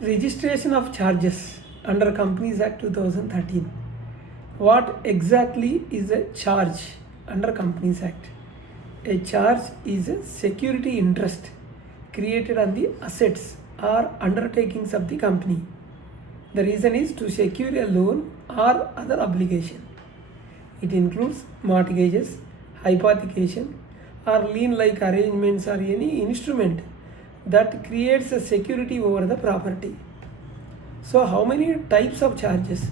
Registration of charges under Companies Act 2013. What exactly is a charge under Companies Act? A charge is a security interest created on the assets or undertakings of the company. The reason is to secure a loan or other obligation. It includes mortgages, hypothecation, or lien-like arrangements or any instrument that creates a security over the property. So how many types of charges?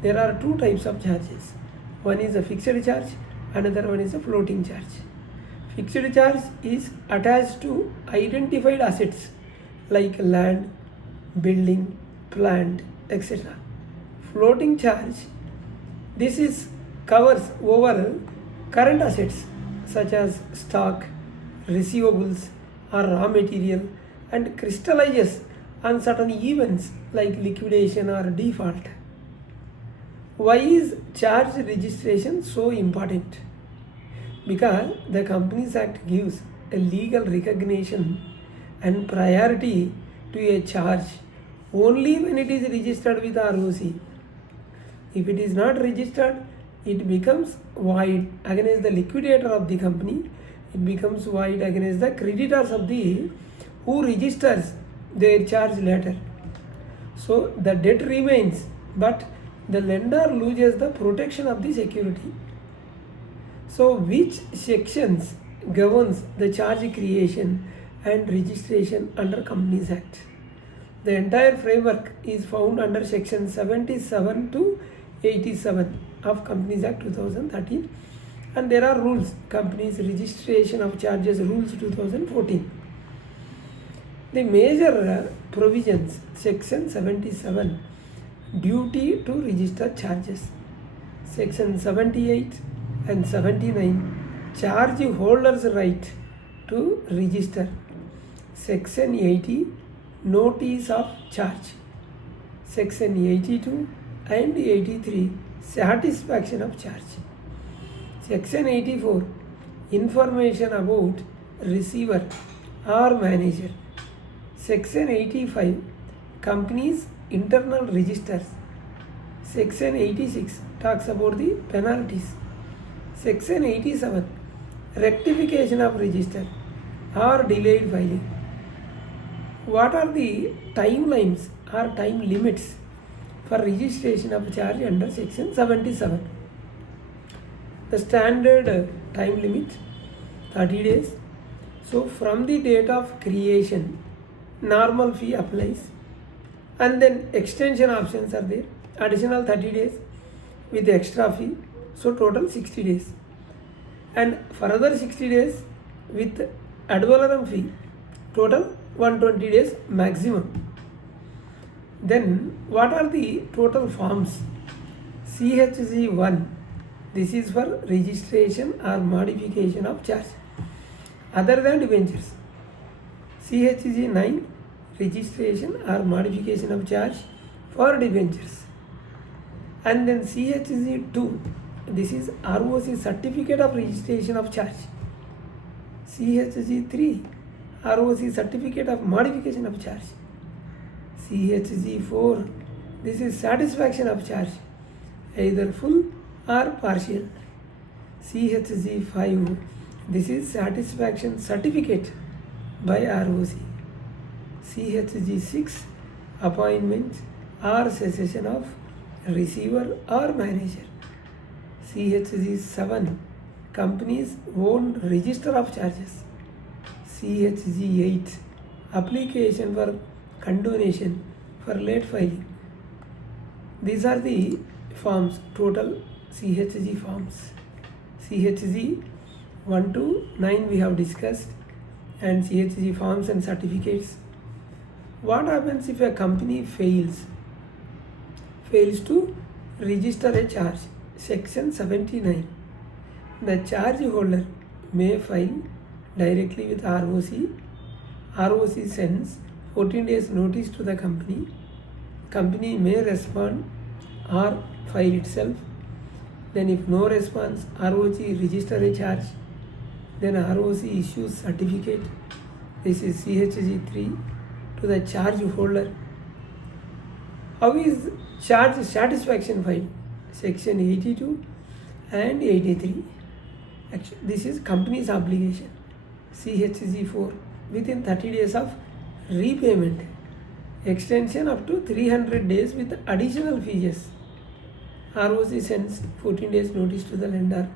There are two types of charges. One is a fixed charge, another one is a floating charge. Fixed charge is attached to identified assets like land, building, plant, etc. Floating charge, this is covers over current assets such as stock, receivables or raw material and crystallizes on certain events like liquidation or default. Why is charge registration so important? Because the Companies Act gives a legal recognition and priority to a charge only when it is registered with ROC. If it is not registered, it becomes void against the liquidator of the company. It becomes void against the creditors of the who registers their charge later. So the debt remains, but the lender loses the protection of the security. So which sections governs the charge creation and registration under Companies Act? The entire framework is found under section 77 to 87 of Companies Act 2013, and there are rules, Companies Registration of Charges Rules 2014. The major provisions, section 77, duty to register charges. Section 78 and 79, charge holders' right to register. Section 80, notice of charge. Section 82 and 83, satisfaction of charge. Section 84, information about receiver or manager. Section 85, company's internal registers. Section 86 talks about the penalties. Section 87, rectification of register or delayed filing. What are the timelines or time limits for registration of charge under section 77? The standard time limit 30 days. So from the date of creation, normal fee applies, and then extension options are there, additional 30 days with extra fee, so total 60 days, and further 60 days with ad valorem fee, total 120 days maximum. Then what are the total forms? CHG 1, this is for registration or modification of charge other than debentures. CHG 9, registration or modification of charge for debentures. And then CHG 2, this is ROC, certificate of registration of charge. CHG 3, ROC, certificate of modification of charge. CHG 4, this is satisfaction of charge, either full or partial. CHG 5, this is satisfaction certificate by ROC. CHG 6, appointment or cessation of receiver or manager. CHG 7, company's own register of charges. CHG 8, application for condonation for late filing. These are the forms, total CHG forms. CHG 1 to 9 we have discussed, and CHG forms and certificates. What happens if a company fails to register a charge? Section 79, the charge holder may file directly with ROC. ROC sends 14 days notice to the company. Company may respond or file itself. Then if no response, ROC register a charge. Then ROC issues certificate. This is CHG 3 to the charge holder. How is charge satisfaction filed? Section 82 and 83. Actually, this is company's obligation. CHG 4 within 30 days of repayment. Extension up to 300 days with additional fees. ROC sends 14 days notice to the lender.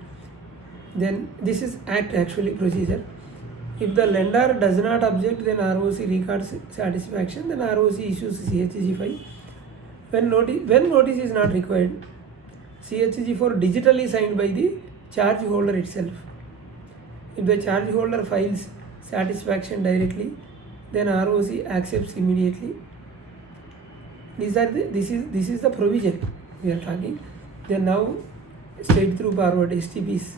Then this is act actually procedure. If the lender does not object, then ROC records satisfaction, then ROC issues CHG 5. When notice is not required, CHG 4 digitally signed by the charge holder itself. If the charge holder files satisfaction directly, then ROC accepts immediately. This is the provision we are talking. Then now straight through forward STPs.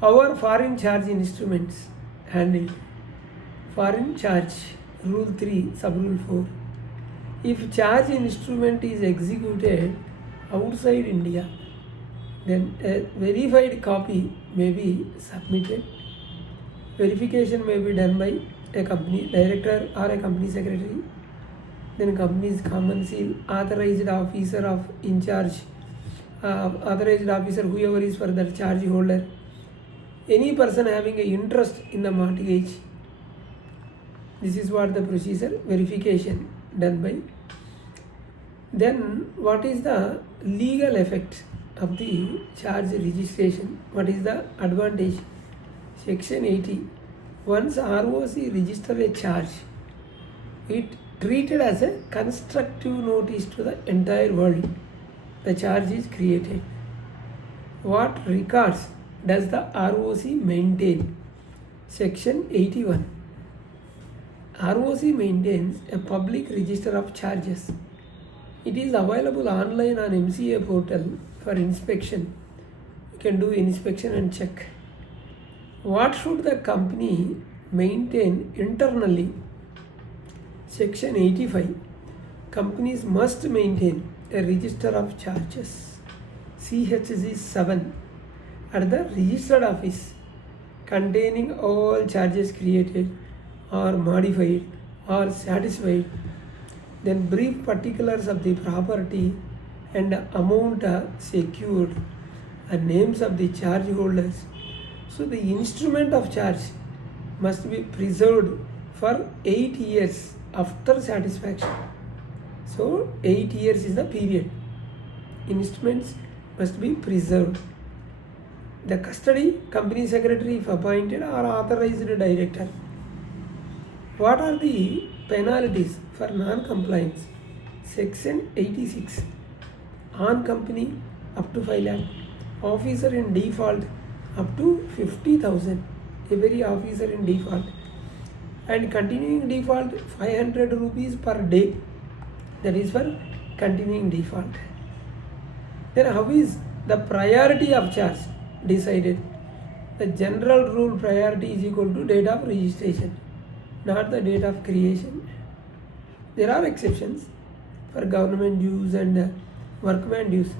How are foreign charge instruments handled? Foreign charge rule 3 sub rule 4. If charge instrument is executed outside India, then a verified copy may be submitted. Verification may be done by a company director or a company secretary. Then company's common seal, authorized officer of in charge, authorized officer whoever is for the charge holder, any person having an interest in the mortgage. This is what the procedure, verification done by. Then what is the legal effect of the charge registration? What is the advantage? Section 80. Once ROC register a charge, it treated as a constructive notice to the entire world. The charge is created. What records does the ROC maintain? Section 81. ROC maintains a public register of charges. It is available online on MCA portal for inspection. You can do inspection and check. What should the company maintain internally? Section 85. Companies must maintain a register of charges. CHG 7 at the registered office containing all charges created or modified or satisfied. Then brief particulars of the property and amount secured and names of the charge holders. So the instrument of charge must be preserved for 8 years after satisfaction. So 8 years is the period. Instruments must be preserved. The custody, company secretary if appointed or authorized director. What are the penalties for non-compliance? Section 86. On company up to 5 lakh. Officer in default up to 50,000. Every officer in default. And continuing default 500 rupees per day. That is for continuing default. Then how is the priority of charge decided? The general rule priority is equal to date of registration, not the date of creation. There are exceptions for government dues and workman dues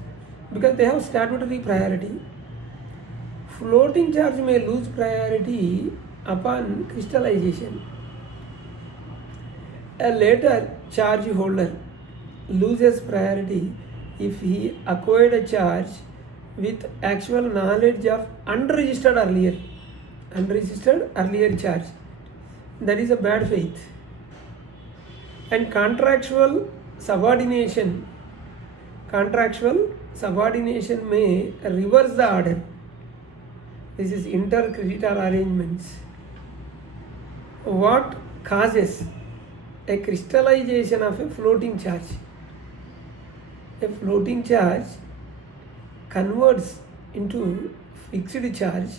because they have statutory priority. Floating charge may lose priority upon crystallization. A later charge holder loses priority if he acquired a charge with actual knowledge of unregistered earlier charge. That is a bad faith. And contractual subordination may reverse the order. This is inter-creditor arrangements. What causes a crystallization of a floating charge? A floating charge converts into fixed charge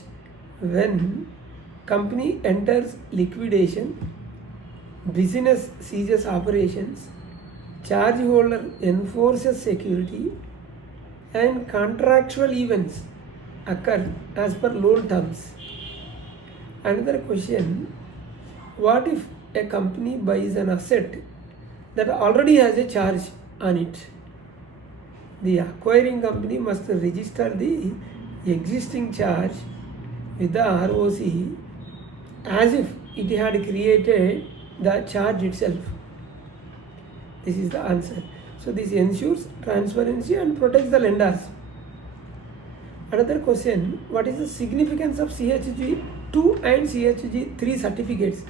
when company enters liquidation, business ceases operations, charge holder enforces security, and contractual events occur as per loan terms. Another question, what if a company buys an asset that already has a charge on it? The acquiring company must register the existing charge with the ROC as if it had created the charge itself. This is the answer. So this ensures transparency and protects the lenders. Another question, what is the significance of CHG 2 and CHG 3 certificates?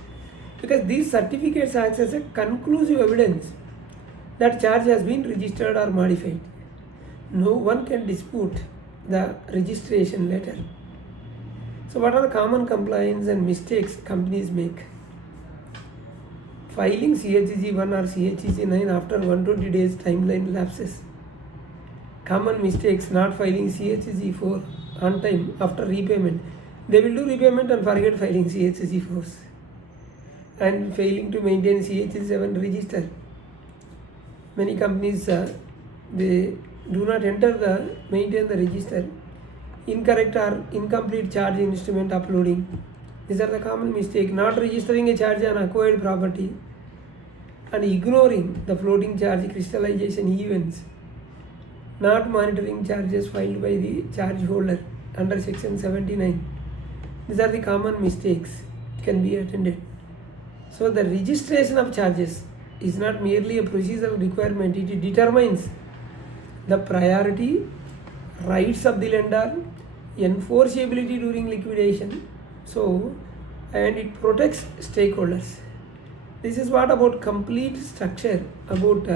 Because these certificates act as a conclusive evidence that charge has been registered or modified. No one can dispute the registration letter. So what are the common compliance and mistakes companies make? Filing CHG 1 or CHG 9 after 120 days timeline lapses. Common mistakes, not filing CHG 4 on time after repayment. They will do repayment and forget filing CHG 4s. And failing to maintain CHG 7 register. Many companies they do not maintain the register. Incorrect or incomplete charge instrument uploading. These are the common mistake. Not registering a charge on acquired property and ignoring the floating charge crystallization events. Not monitoring charges filed by the charge holder under section 79. These are the common mistakes can be attended. So the registration of charges is not merely a procedural requirement, it determines the priority, rights of the lender, enforceability during liquidation, and it protects stakeholders. This is what about complete structure about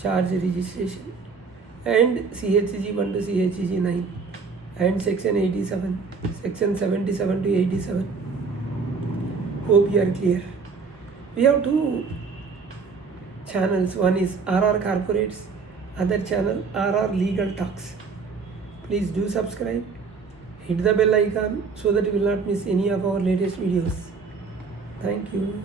charge registration and CHG 1 to CHG 9 and section 87, section 77 to 87. Hope you are clear. We have two channels. One is RR Corporates, other channel RR Legal Talks. Please do subscribe, hit the bell icon so that you will not miss any of our latest videos. Thank you.